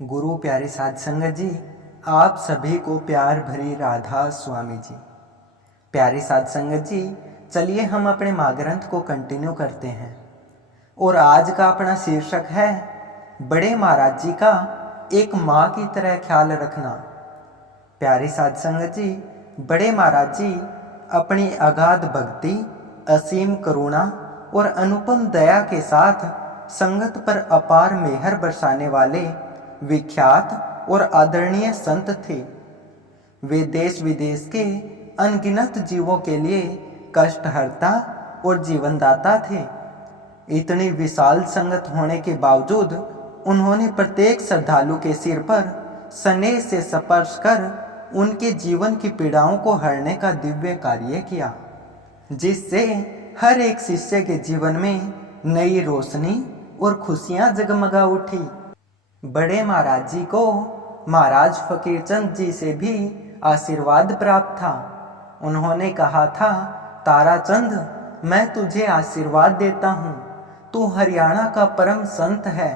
गुरु प्यारे साध संगत जी, आप सभी को प्यार भरी राधा स्वामी जी। प्यारे साध संगत जी, चलिए हम अपने माँ ग्रंथ को कंटिन्यू करते हैं और आज का अपना शीर्षक है बड़े महाराज जी का एक माँ की तरह ख्याल रखना। प्यारे साध संगत जी, बड़े महाराज जी अपनी अगाध भक्ति, असीम करुणा और अनुपम दया के साथ संगत पर अपार मेहर बरसाने वाले विख्यात और आदरणीय संत थे। वे देश विदेश के अनगिनत जीवों के लिए कष्टहर्ता और जीवनदाता थे। इतनी विशाल संगत होने के बावजूद उन्होंने प्रत्येक श्रद्धालु के सिर पर स्नेह से स्पर्श कर उनके जीवन की पीड़ाओं को हरने का दिव्य कार्य किया, जिससे हर एक शिष्य के जीवन में नई रोशनी और खुशियां जगमगा उठी। बड़े महाराज जी को महाराज फकीरचंद जी से भी आशीर्वाद प्राप्त था। उन्होंने कहा था, ताराचंद, मैं तुझे आशीर्वाद देता हूँ। तू हरियाणा का परम संत है।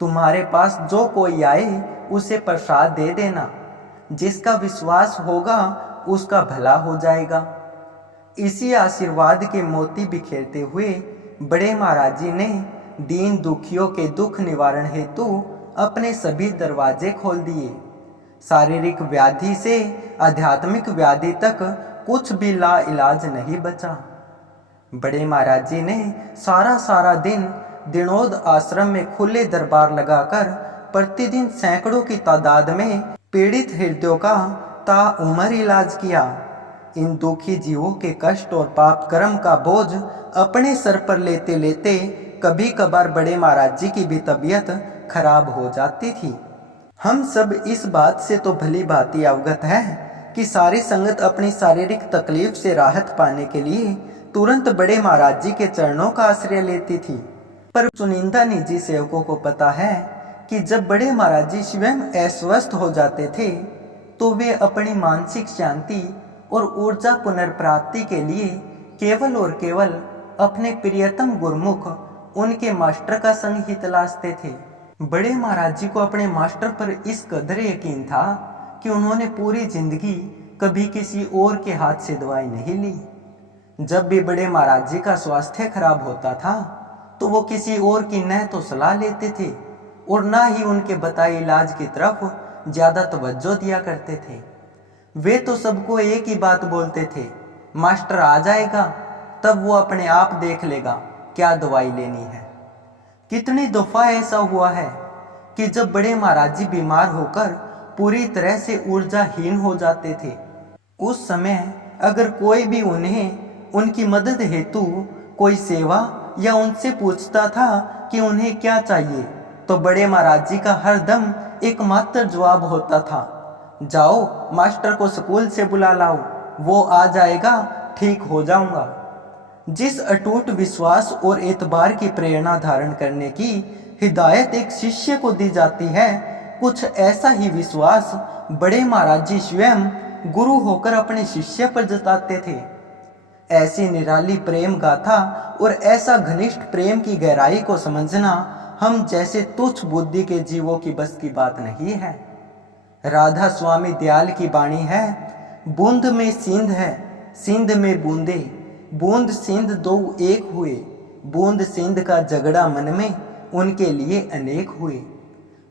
तुम्हारे पास जो कोई आए उसे प्रसाद दे देना। जिसका विश्वास होगा उसका भला हो जाएगा। इसी आशीर्वाद के मोती बिखेरते हुए बड़े महाराज जी ने दीन दुखियों के दुख निवारण हेतु अपने सभी दरवाजे खोल दिए। शारीरिक व्याधि से आध्यात्मिक व्याधि तक कुछ भी ला इलाज नहीं बचा। बड़े महाराज जी ने सारा दिन दिनोद आश्रम में खुले दरबार लगाकर प्रतिदिन सैकड़ों की तादाद में पीड़ित हृदयों का ताउम्र इलाज किया। इन दुखी जीवों के कष्ट और पाप कर्म का बोझ अपने सर पर लेते लेते कभी कभार बड़े महाराज जी की भी तबीयत खराब हो जाती थी। हम सब इस बात से तो भली भांति अवगत है कि सारी संगत अपनी शारीरिक तकलीफ से राहत पाने के लिए तुरंत बड़े महाराज जी के चरणों का आश्रय लेती थी। पर चुनिंदा निजी सेवकों को पता है कि जब बड़े महाराज जी स्वयं अस्वस्थ हो जाते थे तो वे अपनी मानसिक शांति और ऊर्जा पुनर्प्राप्ति के लिए केवल और केवल अपने प्रियतम गुरुमुख उनके मास्टर का संग ही तलाशते थे। बड़े महाराज जी को अपने मास्टर पर इस कदर यकीन था कि उन्होंने पूरी जिंदगी कभी किसी और के हाथ से दवाई नहीं ली। जब भी बड़े महाराज जी का स्वास्थ्य खराब होता था तो वो किसी और की न तो सलाह लेते थे और ना ही उनके बताए इलाज की तरफ ज्यादा तवज्जो दिया करते थे। वे तो सबको एक ही बात बोलते थे, मास्टर आ जाएगा तब वो अपने आप देख लेगा क्या दवाई लेनी है। कितनी दफा ऐसा हुआ है कि जब बड़े महाराज जी बीमार होकर पूरी तरह से ऊर्जाहीन हो जाते थे, उस समय अगर कोई भी उन्हें उनकी मदद हेतु कोई सेवा या उनसे पूछता था कि उन्हें क्या चाहिए, तो बड़े महाराज जी का हरदम एकमात्र जवाब होता था, जाओ मास्टर को स्कूल से बुला लाओ, वो आ जाएगा, ठीक हो जाऊंगा। जिस अटूट विश्वास और एतबार की प्रेरणा धारण करने की हिदायत एक शिष्य को दी जाती है, कुछ ऐसा ही विश्वास बड़े महाराज जी स्वयं गुरु होकर अपने शिष्य पर जताते थे। ऐसी निराली प्रेम गाथा और ऐसा घनिष्ठ प्रेम की गहराई को समझना हम जैसे तुच्छ बुद्धि के जीवों की बस की बात नहीं है। राधा स्वामी दयाल की बाणी है, बूंद में सिंध है, सिंध में बूंदे, बूंद सिंध दो एक हुए, बूंद सिंध का झगड़ा मन में उनके लिए अनेक हुए।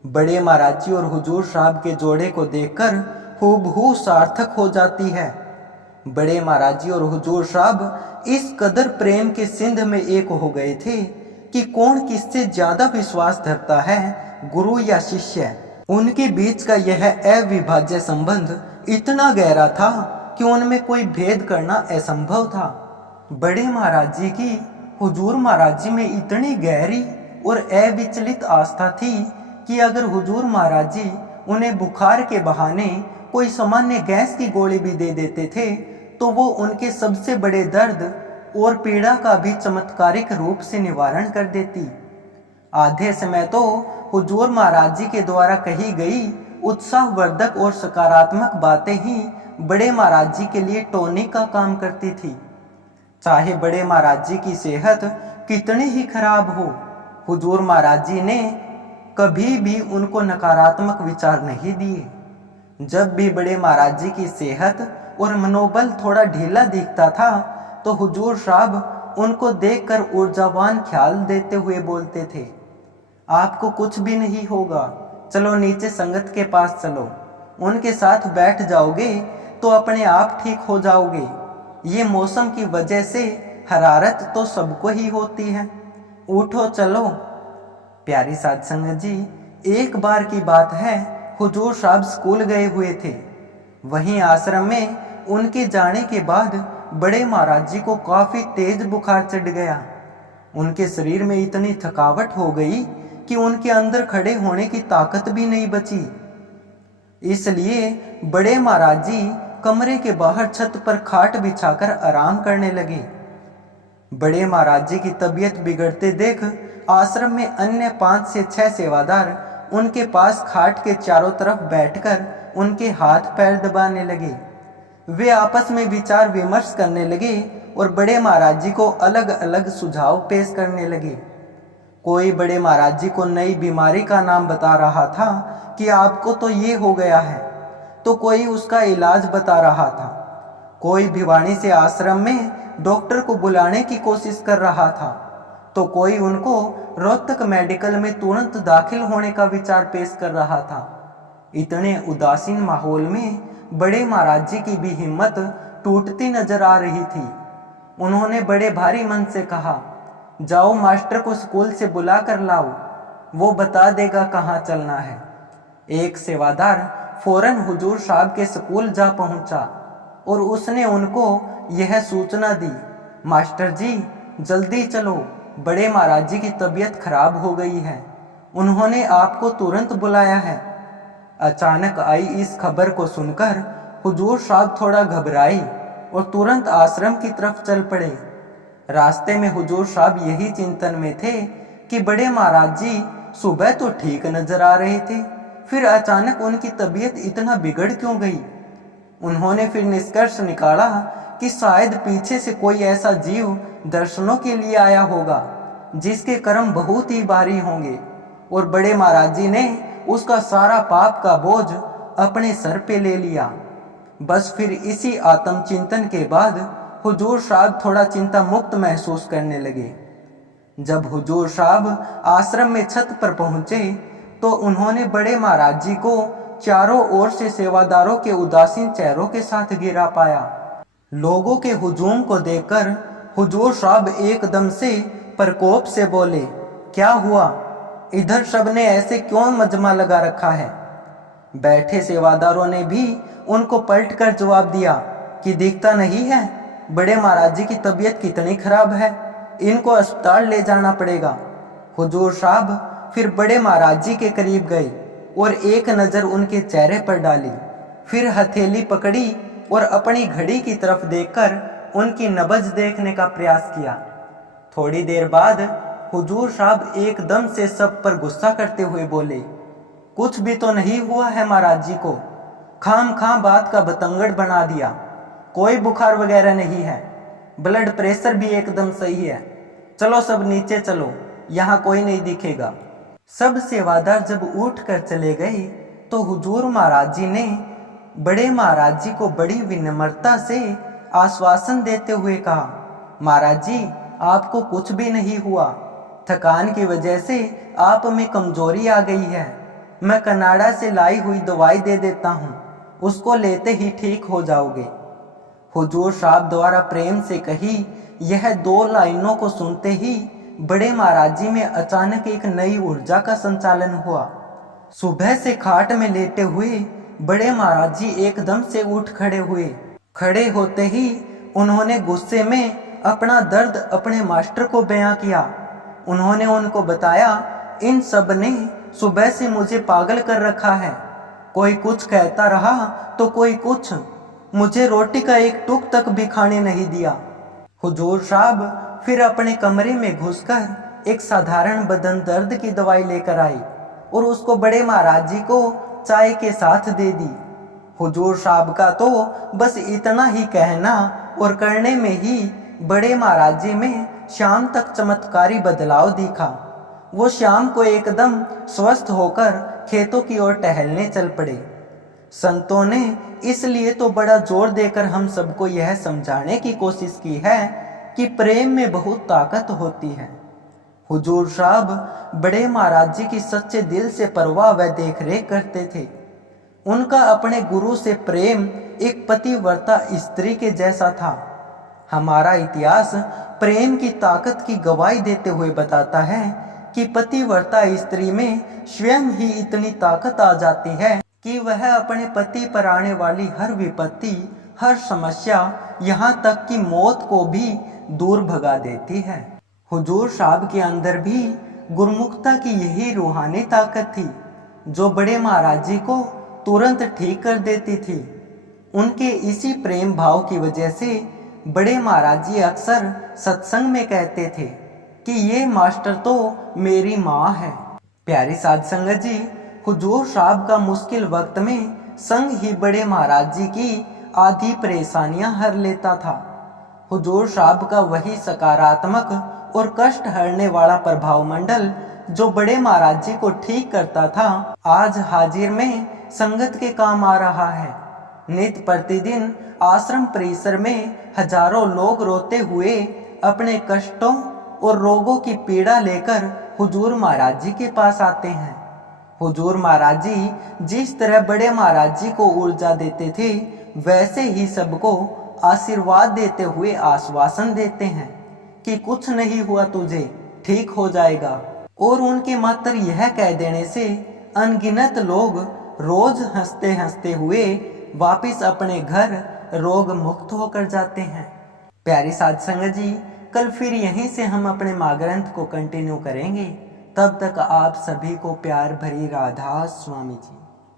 बड़े महाराज जी और हुजूर साहब के जोड़े को देखकर हूबहू सार्थक हो जाती है। बड़े महाराज जी और हुजूर साहब इस कदर प्रेम के सिंध में एक हो गए थे कि कौन किससे ज्यादा विश्वास धरता है, गुरु या शिष्य। उनके बीच का यह अविभाज्य संबंध इतना गहरा था कि उनमें कोई भेद करना असंभव था। बड़े महाराज जी की हुजूर महाराज जी में इतनी गहरी और अविचलित आस्था थी कि अगर हुजूर महाराज जी उन्हें बुखार के बहाने कोई सामान्य गैस की गोली भी दे देते थे तो वो उनके सबसे बड़े दर्द और पीड़ा का भी चमत्कारिक रूप से निवारण कर देती। आधे समय तो हुजूर महाराज जी के द्वारा कही गई उत्साहवर्धक और सकारात्मक बातें ही बड़े महाराज जी के लिए टॉनिक का काम करती थी। चाहे बड़े महाराज जी की सेहत कितनी ही खराब हो, हुजूर महाराज जी ने कभी भी उनको नकारात्मक विचार नहीं दिए। जब भी बड़े महाराज जी की सेहत और मनोबल थोड़ा ढीला दिखता था तो हुजूर साहब उनको देखकर ऊर्जावान ख्याल देते हुए बोलते थे, आपको कुछ भी नहीं होगा, चलो नीचे संगत के पास चलो, उनके साथ बैठ जाओगे तो अपने आप ठीक हो जाओगे। ये मौसम की वजह से हरारत तो सबको ही होती है, उठो चलो। प्यारी साध संगत जी, एक बार की बात है, हुजूर साहब स्कूल गए हुए थे। वहीं आश्रम में उनके जाने के बाद बड़े महाराज जी को काफी तेज बुखार चढ़ गया। उनके शरीर में इतनी थकावट हो गई कि उनके अंदर खड़े होने की ताकत भी नहीं बची। इसलिए बड़े महाराज जी कमरे के बाहर छत पर खाट बिछाकर आराम करने लगे। बड़े महाराज जी की तबीयत बिगड़ते देख आश्रम में अन्य 5 से 6 सेवादार उनके पास खाट के चारों तरफ बैठकर उनके हाथ पैर दबाने लगे। वे आपस में विचार विमर्श करने लगे और बड़े महाराज जी को अलग अलग सुझाव पेश करने लगे। कोई बड़े महाराज जी को नई बीमारी का नाम बता रहा था कि आपको तो ये हो गया है, तो कोई उसका इलाज बता रहा था। कोई भिवानी से आश्रम में डॉक्टर को बुलाने की कोशिश कर रहा था, तो कोई उनको रोहतक मेडिकल में तुरंत दाखिल होने का विचार पेश कर रहा था। इतने उदासीन माहौल में बड़े महाराज जी की भी हिम्मत टूटती नजर आ रही थी। उन्होंने बड़े भारी मन से कहा, जाओ मास्टर को स्कूल से बुला कर लाओ, वो बता देगा कहाँ चलना है। एक सेवादार फौरन हुजूर साहब के स्कूल जा पहुंचा और उसने उनको यह सूचना दी, मास्टर जी जल्दी चलो, बड़े महाराज जी की तबीयत खराब हो गई है, उन्होंने आपको तुरंत बुलाया है। अचानक आई इस खबर को सुनकर हुजूर साहब थोड़ा घबराए और तुरंत आश्रम की तरफ चल पड़े। रास्ते में हुजूर साहब यही चिंतन में थे कि बड़े महाराज जी सुबह तो ठीक नजर आ रहे थे, फिर अचानक उनकी तबीयत इतना बिगड़ क्यों गई। उन्होंने फिर निष्कर्ष निकाला कि शायद पीछे से कोई ऐसा जीव दर्शनों के लिए आया होगा जिसके कर्म बहुत ही भारी होंगे और बड़े महाराज जी ने उसका सारा पाप का बोझ अपने सर पे ले लिया। बस फिर इसी आत्मचिंतन के बाद हुजूर साहब थोड़ा चिंता मुक्त महसूस करने लगे। जब हुजूर साहब आश्रम में छत पर पहुंचे तो उन्होंने बड़े महाराज जी को चारों ओर से सेवादारों के उदासीन चेहरों के साथ घिरा पाया। लोगों के हुजूम को देखकर हुजूर साहब एकदम से प्रकोप से बोले, क्या हुआ, इधर सबने ऐसे क्यों मजमा लगा रखा है। बैठे सेवादारों ने भी उनको पलटकर जवाब दिया कि दिखता नहीं है बड़े महाराज जी की तबीयत कितनी खराब है, इनको अस्पताल ले जाना पड़ेगा। हुजूर साहब फिर बड़े महाराज जी के करीब गए और एक नज़र उनके चेहरे पर डाली, फिर हथेली पकड़ी और अपनी घड़ी की तरफ देखकर उनकी नब्ज देखने का प्रयास किया। थोड़ी देर बाद हुजूर साहब एकदम से सब पर गुस्सा करते हुए बोले, कुछ भी तो नहीं हुआ है महाराज जी को, खाम खां बात का बतंगड़ बना दिया, कोई बुखार वगैरह नहीं है, ब्लड प्रेशर भी एकदम सही है, चलो सब नीचे चलो, यहाँ कोई नहीं दिखेगा। सब सेवादार जब उठ कर चले गए तो हुजूर महाराज जी ने बड़े महाराज जी को बड़ी विनम्रता से आश्वासन देते हुए कहा, महाराज जी आपको कुछ भी नहीं हुआ, थकान की वजह से आप में कमजोरी आ गई है, मैं कनाडा से लाई हुई दवाई दे देता हूँ, उसको लेते ही ठीक हो जाओगे। हुजूर साहब द्वारा प्रेम से कही यह 2 लाइनों को सुनते ही बड़े महाराज जी में अचानक एक नई ऊर्जा का संचालन हुआ। सुबह से खाट में लेटे हुए बड़े महाराज जी एकदम से उठ खड़े हुए। खड़े होते ही उन्होंने गुस्से में अपना दर्द अपने मास्टर को बयां किया। उन्होंने उनको बताया, इन सब ने सुबह से मुझे पागल कर रखा है, कोई कुछ कहता रहा तो कोई कुछ, मुझे रोटी का एक टुक तक भी खाने नहीं दिया। हुजूर साहब फिर अपने कमरे में घुसकर एक साधारण बदन दर्द की दवाई लेकर आई और उसको बड़े महाराज जी को चाय के साथ दे दी। हुजूर साहब का तो बस इतना ही कहना और करने में ही बड़े महाराज जी में शाम तक चमत्कारी बदलाव दिखा। वो शाम को एकदम स्वस्थ होकर खेतों की ओर टहलने चल पड़े। संतों ने इसलिए तो बड़ा जोर देकर हम सबको यह समझाने की कोशिश की है कि प्रेम में बहुत ताकत होती है। हुजूर साहब बड़े महाराज जी की सच्चे दिल से परवाह व देखरेख करते थे। उनका अपने गुरु से प्रेम एक पतिव्रता स्त्री के जैसा था। हमारा इतिहास प्रेम की ताकत की गवाही देते हुए बताता है कि पतिव्रता स्त्री में स्वयं ही इतनी ताकत आ जाती है कि वह अपने पति पर आने वाली हर विपत्ति, हर समस्या, यहाँ तक कि मौत को भी दूर भगा देती है। हुजूर साहब के अंदर भी गुरमुखता की यही रूहानी ताकत थी जो बड़े महाराज जी को तुरंत ठीक कर देती थी। उनके इसी प्रेम भाव की वजह से बड़े महाराज जी अक्सर सत्संग में कहते थे कि ये मास्टर तो मेरी माँ है। प्यारी साध संगत जी, हुजूर साहब का मुश्किल वक्त में संग ही बड़े महाराज जी की आधी परेशानियां हर लेता था। हुजूर साहब का वही सकारात्मक और कष्ट हरने वाला प्रभाव मंडल जो बड़े महाराज जी को ठीक करता था, आज हाजिर में संगत के काम आ रहा है। नित्य प्रतिदिन आश्रम परिसर में हजारों लोग रोते हुए अपने कष्टों और रोगों की पीड़ा लेकर हुजूर महाराज जी के पास आते हैं। हुजूर महाराज जी जिस तरह बड़े महाराज जी को ऊर्जा देते थे, वैसे ही सबको आशीर्वाद देते हुए आश्वासन देते हैं कि कुछ नहीं हुआ, तुझे ठीक हो जाएगा। और उनके मात्र यह कह देने से अनगिनत लोग रोज हंसते हंसते हुए वापिस अपने घर रोग मुक्त होकर जाते हैं। प्यारी साध संगत जी, कल फिर यहीं से हम अपने माँ ग्रंथ को कंटिन्यू करेंगे। तब तक आप सभी को प्यार भरी राधा स्वामी जी।